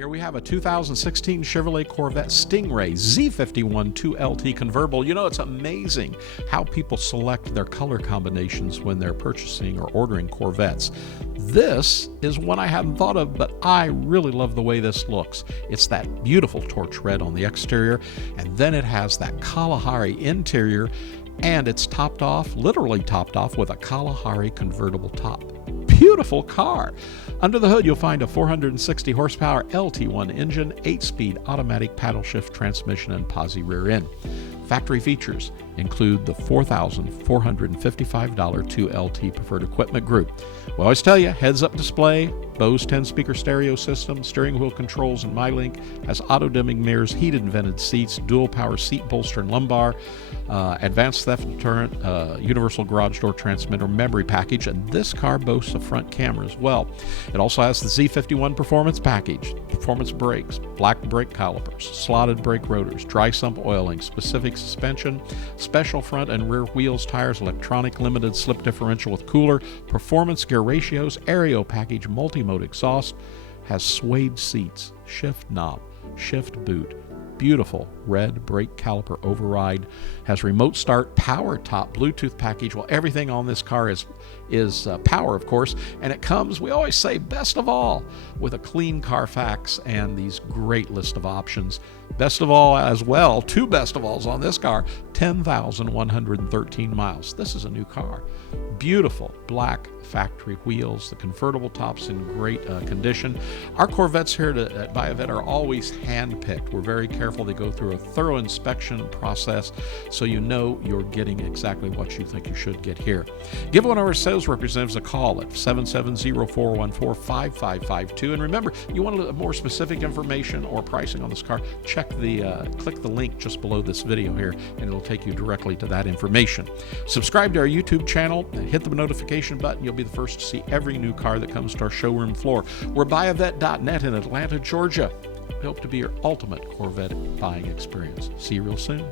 Here we have a 2016 Chevrolet Corvette Stingray Z51 2LT Convertible. You know, it's amazing how people select their color combinations when they're purchasing or ordering Corvettes. This is one I hadn't thought of, but I really love the way this looks. It's that beautiful torch red on the exterior, and then it has that Kalahari interior, and it's topped off, literally topped off, with a Kalahari convertible top. Beautiful car. Under the hood, you'll find a 460 horsepower LT1 engine, 8-speed automatic paddle shift transmission, and posi rear end. Factory features include the $4,455 2LT preferred equipment group. We always tell you, heads-up display, Bose 10-speaker stereo system, steering wheel controls and MyLink, has auto-dimming mirrors, heated and vented seats, dual power seat bolster and lumbar, advanced theft deterrent, universal garage door transmitter, memory package, and this car boasts a front camera as well. It also has the Z51 performance package, performance brakes, black brake calipers, slotted brake rotors, dry sump oiling, specific suspension, special front and rear wheels, tires, electronic limited slip differential with cooler, performance gear ratios, aereo package, multi-mode exhaust, has suede seats, shift knob, shift boot, beautiful red brake caliper override, has remote start, power top, Bluetooth package. Well, everything on this car is power, of course, and it comes, we always say, best of all, with a clean Carfax and these great list of options. Best of all as well, two best of alls on this car, 10,113 miles. This is a new car. Beautiful black factory wheels, the convertible top's in great condition. Our Corvettes here at Buyavette are always hand-picked. We're very careful. They go through a thorough inspection process so you know you're getting exactly what you think you should get here. Give one of our sales representatives a call at 770-414-5552. And remember, you want more specific information or pricing on this car, click the link just below this video here, and it'll take you directly to that information. Subscribe to our YouTube channel and hit the notification button. You'll be the first to see every new car that comes to our showroom floor. We're Buyavette.net in Atlanta, Georgia. We hope to be your ultimate Corvette buying experience. See you real soon.